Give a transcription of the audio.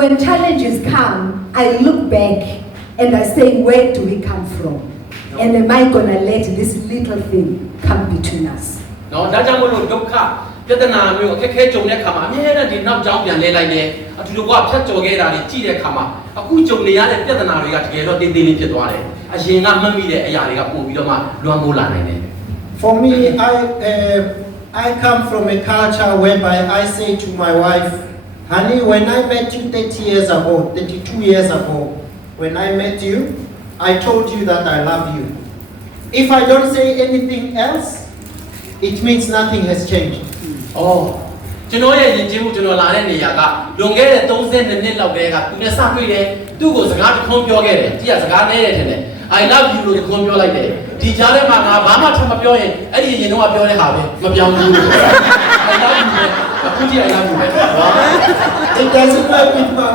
when challenges come, I look back and I say, where do we come from? And am I going to let this little thing come between us? No, that's what we look at. ပြဿနာမျိုးအခက်ခဲကြုံတဲ့ခါမှာအများနဲ့ဒီနောက်ကြောင်းပြန်လဲလိုက်တယ်အတူတူကဖြတ်ကျော်ခဲ့တာတွေကြည့်တဲ့ခါမှာအခုကြုံနေရတဲ့ပြဿနာတွေကတကယ်တော့တင်းတင်းလေးဖြစ်သွားတယ်အရင်ကမှတ်မိတဲ့အရာတွေကပို့ပြီးတော့မှလွှမ်းမိုးလာနိုင်တယ် For me, I come from a culture whereby I say to my wife, honey, when I met you 30 years ago, 32 years ago, when I met you, I told you that I love you. If I don't say anything else, it means nothing has changed. ကျွန်တော်ရဲ့ယဉ်ကျေးမှုကျွန်တော်လာတဲ့နေရာကလွန်ခဲ့တဲ့32နှစ်လောက်တည်းကသူနဲ့စတွေ့တယ်သူ့ကိုစကားတစ်ခွန်းပြောခဲ့တယ်ကြည့်ရစကားနဲတယ်ထင်တယ် I love you လို့တစ်ခွန်းပြောလိုက်တယ်ဒီကြားထဲမှာငါဘာမှထပ်မပြောရင်အဲ့ဒီရင်တော့ပြောတဲ့ဟာပဲမပြောင်းဘူး I love you အခုကြည့် I love you ပဲ It doesn't work with my